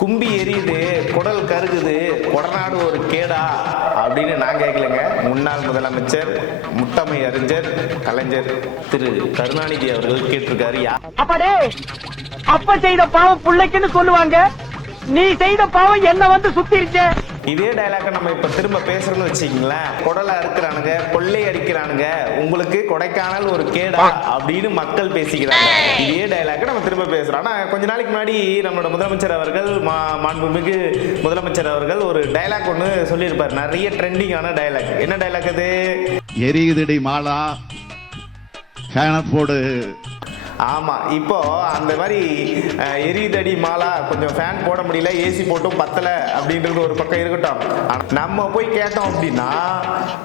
கும்பி எரியுது குடல் கருகுது கொடநாடு ஒரு கேடா அப்படின்னு நான் கேட்கலங்க. முன்னாள் முதலமைச்சர் முத்தமை அறிஞர் கலைஞர் திரு கருணாநிதி அவர்கள் கேட்டிருக்காரு. யா- அப்பாடே அப்ப செய்த பாவம் பிள்ளைக்குன்னு சொல்லுவாங்க. நீ செய்த பாவம் என்ன வந்து சுத்திருச்சேன் இதே டயலாக நம்ம இப்ப திரும்ப பேசுறோம்னு வச்சுக்கங்களேன். குடலை அறுக்கிறானுங்க கொள்ளை அடிக்கிறானுங்க. உங்களுக்கு கொடைக்கானல் ஒரு கேடா அப்படின்னு மக்கள் பேசிக்கிறாங்க. இதே டயலாக நம்ம திரும்ப பேசுறோம். ஆனா கொஞ்ச நாளைக்கு முன்னாடி நம்மளோட முதலமைச்சர் அவர்கள் மா- மாண்புமிகு முதலமைச்சர் அவர்கள் ஒரு டயலாக் ஒன்று சொல்லியிருப்பார். நிறைய ட்ரெண்டிங்கான டயலாக் என்ன டயலாக் அது? எரியுதடி மாலா போடு. ஆமா இப்போ அந்த மாதிரி அஹ், எரியுதடி மாலா கொஞ்சம் ஃபேன் போட முடியல ஏசி போட்டும் பத்தல அப்படின்றது ஒரு பக்கம் இருக்கட்டும். நம்ம போய் கேட்டோம் அப்படின்னா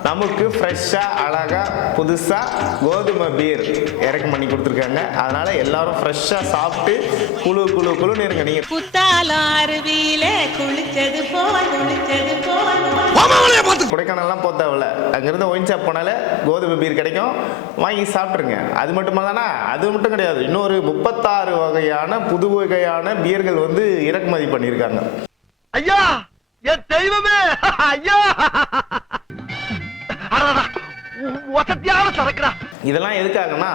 நமக்கு ஃப்ரெஷ்ஷா அழகா புதுசா கோதுமை பீர் இறக்கு பண்ணி கொடுத்துருக்காங்க. அதனால எல்லாரும் ஃப்ரெஷ்ஷா சாப்பிட்டு குழு குழு குழுன்னு இருங்க. நீங்க குத்தாலம் அருவியில குளிச்சது போல் குளிச்சது போல். கொடைக்கானல்லாம் தேவையில்ல அங்கிருந்து ஒயின் ஷாப் போனாலே கோதுமை பீர் கிடைக்கும். வாங்கி சாப்பிட்ருங்க அது மட்டுமா தானே அது மட்டும் கிடையாது. இன்னொரு முப்பத்தாறு வகையான புது வகையான பீர்கள் வந்து இறக்குமதி பண்ணியிருக்காங்க. ஐயா என் தெய்வமே! ஐயா! வசதியான சரக்குடா. இதெல்லாம் எதுக்காகனா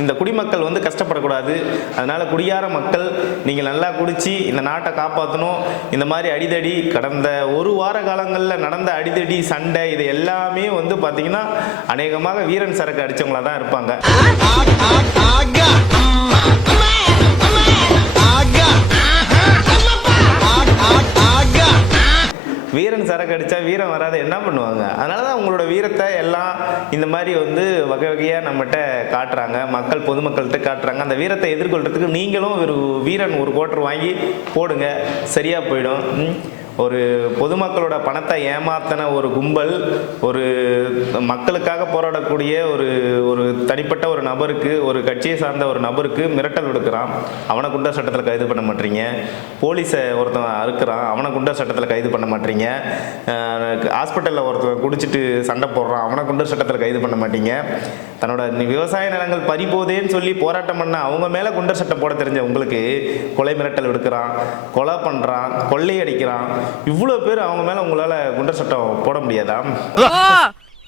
இந்த குடிமக்கள் வந்து கஷ்டப்படக்கூடாது. அதனால் குடியார மக்கள் நீங்கள் நல்லா குடித்து இந்த நாட்டை காப்பாற்றணும் இந்த மாதிரி அடிதடி கடந்த ஒரு வார காலங்களில் நடந்த அடிதடி சண்டை இது எல்லாமே வந்து பார்த்திங்கன்னா அநேகமாக வீரன் சரக்கு அடித்தவங்களாக தான் இருப்பாங்க. வீரன் சரக்கு அடித்தா வீரம் வராது என்ன பண்ணுவாங்க? அதனால தான் உங்களோட வீரத்தை எல்லாம் இந்த மாதிரி வந்து வகை வகையாக நம்மகிட்ட காட்டுறாங்க. மக்கள் பொதுமக்கள்கிட்ட காட்டுறாங்க. அந்த வீரத்தை எதிர்கொள்றதுக்கு நீங்களும் ஒரு வீரன் ஒரு கோட்டர் வாங்கி போடுங்க. சரியாக போயிடும். ஒரு பொதுமக்களோட பணத்தை ஏமாத்தின ஒரு கும்பல் ஒரு மக்களுக்காக போராடக்கூடிய ஒரு ஒரு தனிப்பட்ட ஒரு நபருக்கு ஒரு கட்சியை சார்ந்த ஒரு நபருக்கு மிரட்டல் விடுக்கிறான். அவனை குண்டர் சட்டத்தில் கைது பண்ண மாட்டீங்க. போலீஸை ஒருத்தன் அறுக்கிறான். அவனை குண்டர் சட்டத்தில் கைது பண்ண மாட்டீங்க. ஹாஸ்பிட்டலில் ஒருத்தன் குடிச்சிட்டு சண்டை போடுறான். அவனை குண்டர் சட்டத்தில் கைது பண்ண மாட்டீங்க. தன்னோட விவசாய நிலங்கள் பறிபோதேன்னு சொல்லி போராட்டம் பண்ண அவங்க மேலே குண்டர் சட்டம் போட தெரிஞ்ச உங்களுக்கு கொலை மிரட்டல் விடுக்கிறான் கொலை பண்ணுறான் கொள்ளையடிக்கிறான். இவ்வளோ பேர் அவங்க மேலே உங்களால் குண்டர் சட்டம் போட முடியாதா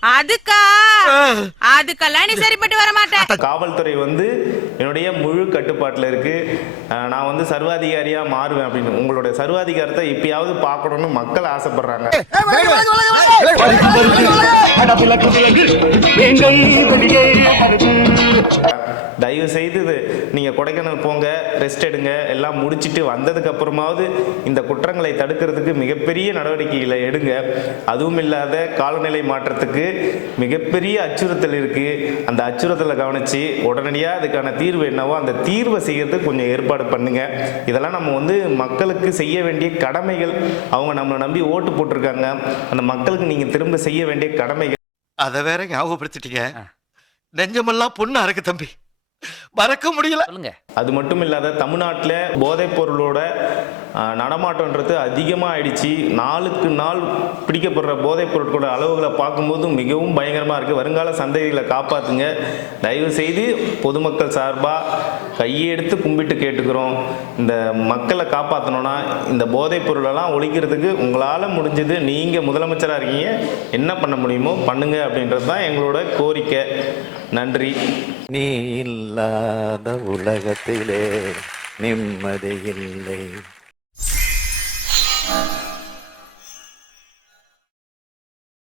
அதுக்கா அதுக்கெல்லாம் நீ சரிப்பட்டு வர மாட்டேன் காவல்துறை வந்து என்னுடைய முழு கட்டுப்பாட்டில் இருக்கு நான் வந்து சர்வாதிகாரியா மாறுவேன் அப்படின்னு உங்களுடைய சர்வாதிகாரத்தை இப்பயாவது பார்க்கணும்னு மக்கள் ஆசைப்படுறாங்க தயவு செய்து நீங்கள் நீங்க கொடைக்கானல் போங்க ரெஸ்ட் எடுங்க எல்லாம் முடிச்சுட்டு வந்ததுக்கு அப்புறமாவது இந்த குற்றங்களை தடுக்கிறதுக்கு மிகப்பெரிய நடவடிக்கைகளை எடுங்க. அதுவும் இல்லாத காலநிலை மாற்றத்துக்கு மிகப்பெரிய அச்சுறுத்தல் இருக்கு. அந்த அச்சுறுத்தலை கவனிச்சு உடனடியாக அதுக்கான தீர்வு என்னவோ அந்த தீர்வை செய்யறதுக்கு கொஞ்சம் ஏற்பாடு பண்ணுங்க. இதெல்லாம் நம்ம வந்து மக்களுக்கு செய்ய வேண்டிய கடமைகள். அவங்க நம்மளை நம்பி ஓட்டு போட்டிருக்காங்க. அந்த மக்களுக்கு நீங்க திரும்ப செய்ய வேண்டிய கடமைகள். அதை வேற ஞாபகப்படுத்திட்டீங்க. நெஞ்சமெல்லாம் பொண்ணு அறக்கு தம்பி. மறக்க முடியல. அது மட்டும் இல்லாத தமிழ்நாட்டில் போதைப் பொருளோட நடமாட்டம்ன்றது அதிகமாக ஆயிடுச்சு நாளுக்கு நாள் பிடிக்கப்படுற போதைப் பொருட்களோட அளவுகளை பார்க்கும்போது மிகவும் பயங்கரமாக இருக்குது வருங்கால சந்ததிகளை காப்பாற்றுங்க தயவு செய்து பொதுமக்கள் சார்பாக கையெடுத்து கும்பிட்டு கேட்டுக்கிறோம். இந்த மக்களை காப்பாற்றணும்னா இந்த போதைப் பொருளெல்லாம் ஒழிக்கிறதுக்கு உங்களால் முடிஞ்சது நீங்கள் முதலமைச்சராக இருக்கீங்க. என்ன பண்ண முடியுமோ பண்ணுங்க அப்படின்றது தான் எங்களோட கோரிக்கை. நன்றி. நீ இல்லாத உலகத்திலே நிம்மதி இல்லை.